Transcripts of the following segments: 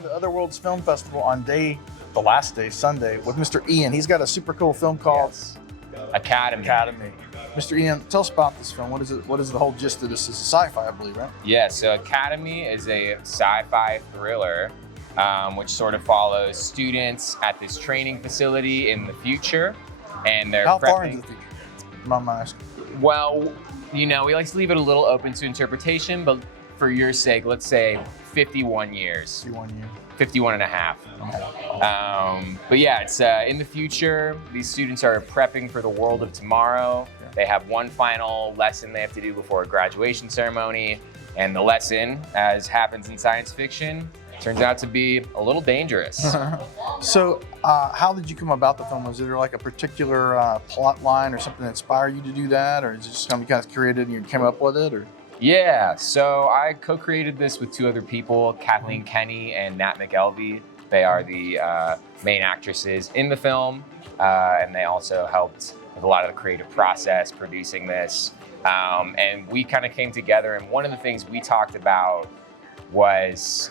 live at Other Worlds Film Festival on the last day, Sunday, with Mr. Ian. He's got a super cool film called Academy. Mr. Ian, tell us about this film. What is it? What is the whole gist of this? It's a sci-fi, I believe, right? Yeah, so Academy is a sci-fi thriller which sort of follows students at this training facility in the future, and they're How prepping. far into the future? Not my asking. Well, we like to leave it a little open to interpretation, but for your sake, let's say 51 years. 51 years. 51 and a half. But yeah, it's in the future. These students are prepping for the world of tomorrow. They have one final lesson they have to do before a graduation ceremony. And the lesson, as happens in science fiction, turns out to be a little dangerous. So how did you come about the film? Was there like a particular plot line or something that inspired you to do that? Or is it just something you kind of curated and you came up with it? Or? Yeah, so I co-created this with two other people, Kathleen Kenny and Nat McElvey. They are the main actresses in the film, and they also helped with a lot of the creative process, producing this. And we kind of came together, and one of the things we talked about was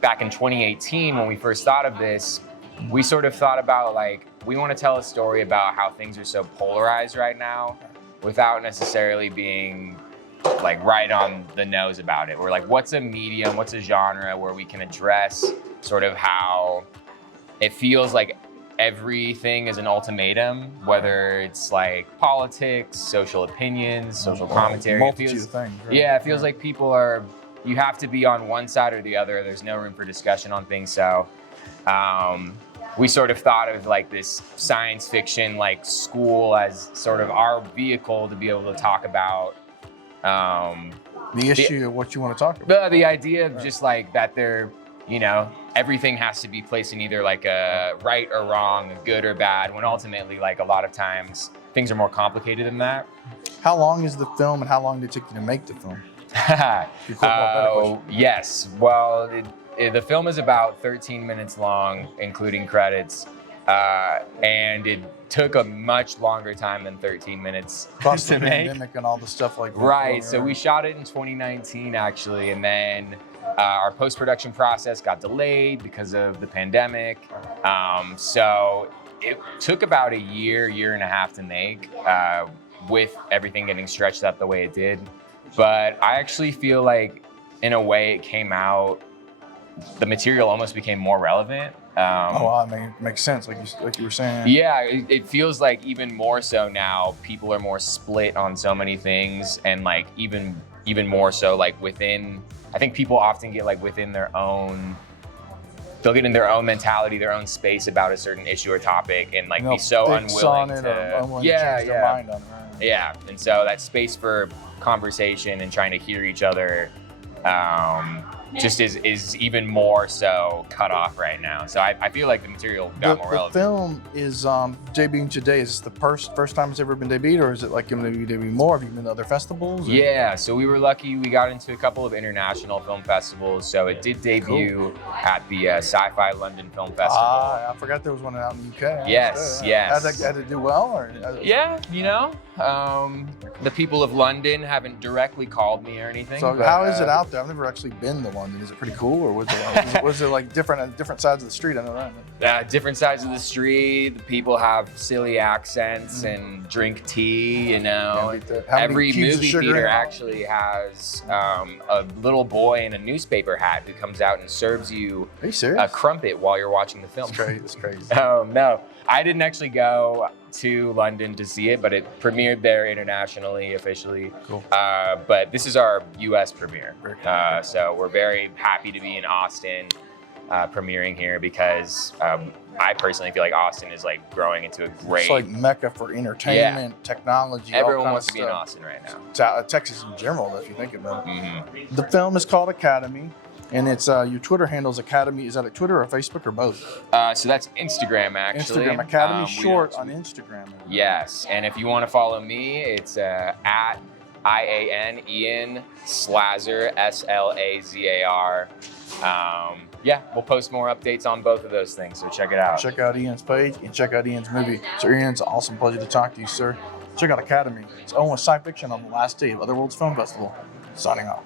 back in 2018 when we first thought of this, we sort of thought about like, we want to tell a story about how things are so polarized right now without necessarily being like right on the nose about it. We're like, what's a medium, what's a genre where we can address sort of how it feels like everything is an ultimatum, whether it's like politics, social opinions, social commentary. Multitude of things, right? Yeah, it feels like people are, you have to be on one side or the other. There's no room for discussion on things. So we sort of thought of like this science fiction like school as sort of our vehicle to be able to talk about the issue of what you want to talk about. The idea of just like that they're, everything has to be placed in either like a right or wrong, a good or bad, when ultimately like a lot of times things are more complicated than that. How long is the film and how long did it take you to make the film? Yes, well, the film is about 13 minutes long, including credits, and it took a much longer time than 13 minutes Plus to the make. pandemic and all the stuff like that. Right, so we shot it in 2019 actually, and then our post-production process got delayed because of the pandemic. So it took about a year and a half to make, with everything getting stretched out the way it did. But I actually feel like, in a way, it came out, the material almost became more relevant. I mean, it makes sense, like you were saying. Yeah, it feels like even more so now, people are more split on so many things, and like even more so like within, I think people often get like within their own, they'll get in their own mentality, their own space about a certain issue or topic, and like be so unwilling to change their mind on it. Right? Yeah, and so that space for conversation and trying to hear each other just is even more so cut off right now. So I feel like the material got more relevant. The film is debuting today. Is this the first time it's ever been debuted, or is it like going to be debuting more? Have you been to other festivals? Or? Yeah, so we were lucky. We got into a couple of international film festivals. So it did debut at the Sci-Fi London Film Festival. I forgot there was one out in the UK. Yes. Had it do well? Or? Yeah, the people of London haven't directly called me or anything. So how is it out there? I've never actually been to London. Is it pretty cool, or was it like different sides of the street? I know that. Different sides of the street. The people have silly accents and drink tea. Every movie theater actually has a little boy in a newspaper hat who comes out and serves you a crumpet while you're watching the film. It's crazy. No, I didn't actually go to London to see it, but it premiered there internationally, officially. Cool. But this is our U.S. premiere. So we're very happy to be in Austin, premiering here, because I personally feel like Austin is like growing into a great... It's like mecca for entertainment, technology, everyone wants to be in Austin right now. Texas in general, if you think about it. Mm-hmm. The film is called Academy. And it's your Twitter handle's Academy. Is that like Twitter or Facebook or both? So that's Instagram, actually. Instagram, Academy Short on Instagram. Yes, and if you want to follow me, it's at Ian Salazar, Slazar. We'll post more updates on both of those things, so check it out. Check out Ian's page and check out Ian's movie. So Ian, it's an awesome pleasure to talk to you, sir. Check out Academy. It's Owen Sci-Fiction on the last day of Other Worlds Film Festival. Signing off.